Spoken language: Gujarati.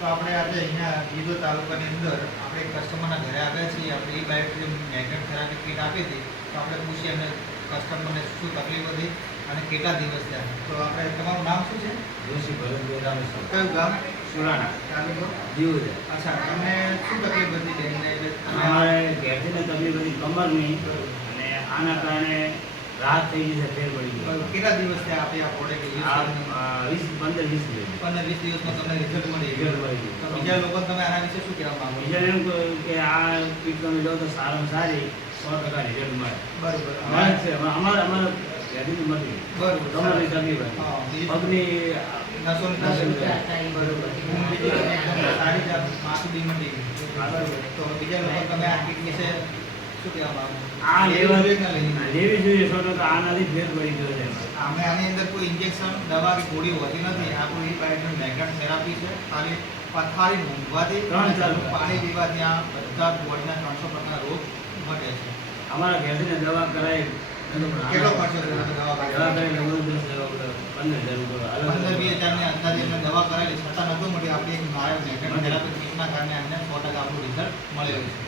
તો આપણે આજે અહીંયા ગીધો તાલુકાની અંદર આપણે એક કસ્ટમરના ઘરે આવ્યા છીએ. આપણે એ બાયોટ્રી મેગ્નેટ થેરાપી કીટ આપી હતી. તો આપણે પૂછીએ એમને કસ્ટમરને શું તકલીફ હતી અને કેટલા દિવસ થયા. તો આપણે તમારું નામ શું છે? જોશી ભરતભાઈ રામેશ્વર. કયું ગામ? સુરાણા. તાલુકો? દીવ છે. અચ્છા, તમને શું તકલીફ હતી બેનને? અમારે ઘેરથી તકલીફ હતી કમરની, અને આના કારણે રાહત થઈ ગઈ છે, ફેર પડી ગઈ. કેટલા દિવસ થયા આપણે આ પ્રોડક્ટ યુઝ 15-20 દિવસ. 15-20 દિવસમાં તમને રિઝલ્ટ મળી રિઝલ્ટ ગયું. મળી ગયું. તો બીજા લોકો તમે આના વિશે શું કહેવા માંગો છો? બીજાને એમ કહ્યું કે આ કીટ તમે લો તો સારામાં સારી 100% રિઝલ્ટ મળે. બરોબર. મળે જ છે. અમારે ઘેરથી મળી બરોબર. કમરની તકલીફ હતી, હા, પગની નસોની તકલીફ. બરોબર. ઊંઘ બીજી તમે એકદમ સારી જ માથું બી મળી ગયું. બરોબર. તો બીજા લોકો તમે આ કીટ વિશે શું કહેવા માંગો? આ લેવી જોઈએ કે ના લેવી જોઈએ? લેવી જોઈએ. સો તો આનાથી ફેર પડી ગયો છે. અમે આની અંદર કોઈ ઇન્જેક્શન, દવા કે ગોળી હોતી નથી. આપણું એ બાયોટ્રી મેગ્નેટ થેરાપી છે. ખાલી પથારી ઊંઘવાથી, 3-4 પાણી પીવાથી આ બધા બોડીના 300 પ્રકારના રોગ મટે છે. અમારા ઘેરથી દવા કરાવી. કેટલો ખર્ચો થયો હતો દવા દવા કરાવી? કરાવી 15,000 15-20 હજારની અંદાજે એમને દવા કરાવી છતાં નહોતું મળી. આપણી એક મેગ્નેટ થેરાપી કીટના કારણે અમને 100% આપણું રિઝલ્ટ મળી રહ્યું છે.